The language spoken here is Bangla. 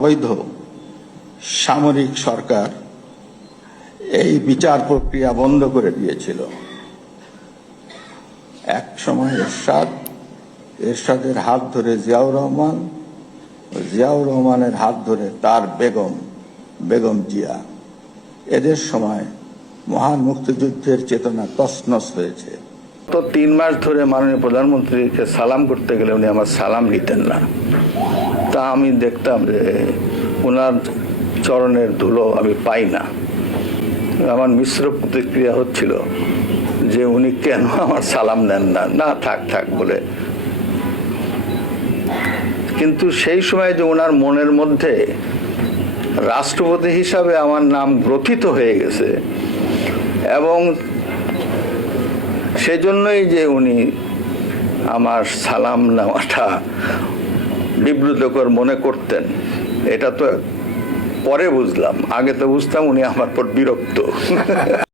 অবৈধ সামরিক সরকার এই বিচার প্রক্রিয়া বন্ধ করে দিয়েছিল। এক সময় এরশাদের হাত ধরে জিয়াউর রহমান, জিয়াউর রহমানের হাত ধরে তার বেগম জিয়া, এদের সময় মহান মুক্তিযুদ্ধের চেতনা তছনছ হয়েছে। তো 3 মাস ধরে মাননীয় প্রধানমন্ত্রীকে সালাম করতে গেলে উনি আমার সালাম নিতেন না। তা আমি দেখতাম যে ওনার চরণের ধুলো আমি পাই না। আমার মিশ্র প্রতিক্রিয়া হচ্ছিল যে উনি কেন আমার সালাম নেন না, না থাক বলে। কিন্তু সেই সময় যে ওনার মনের মধ্যে রাষ্ট্রপতি হিসাবে আমার নাম গ্রথিত হয়ে গেছে এবং সেজন্যই যে উনি আমার সালাম নেওয়াটা বিব্রতকর মনে করতেন, এটা তো পরে বুঝলাম। আগে তো বুঝতাম উনি আমার পর বিরক্ত।